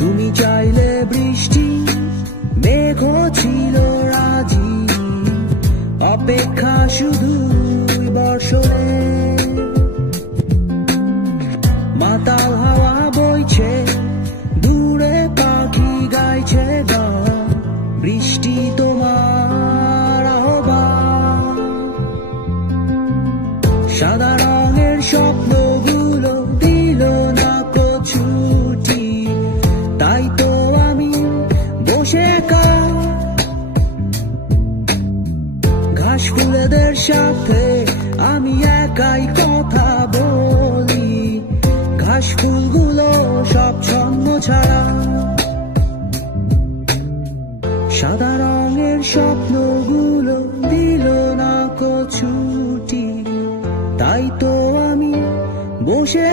তুমি চাইলে বৃষ্টি মেঘ ছিল রাজি, অপেক্ষা শুধু বর্ষণে। মাতাল হাওয়া বইছে, দূরে পাখি গাইছে গান, বৃষ্টি তোমার আহ্বান। সাদা রঙের স্বপ্নগুলো দিল না তো ছুটি, তাই তো আমি বসে ঘাস ফুলেদের সাথে আমি একাই কথা বলি, ঘাস ফুলগুলো সব ছন্ন ছাড়া। সাদা রঙের স্বপ্নগুলো দিল না তো ছুটি, তাই তো আমি বসে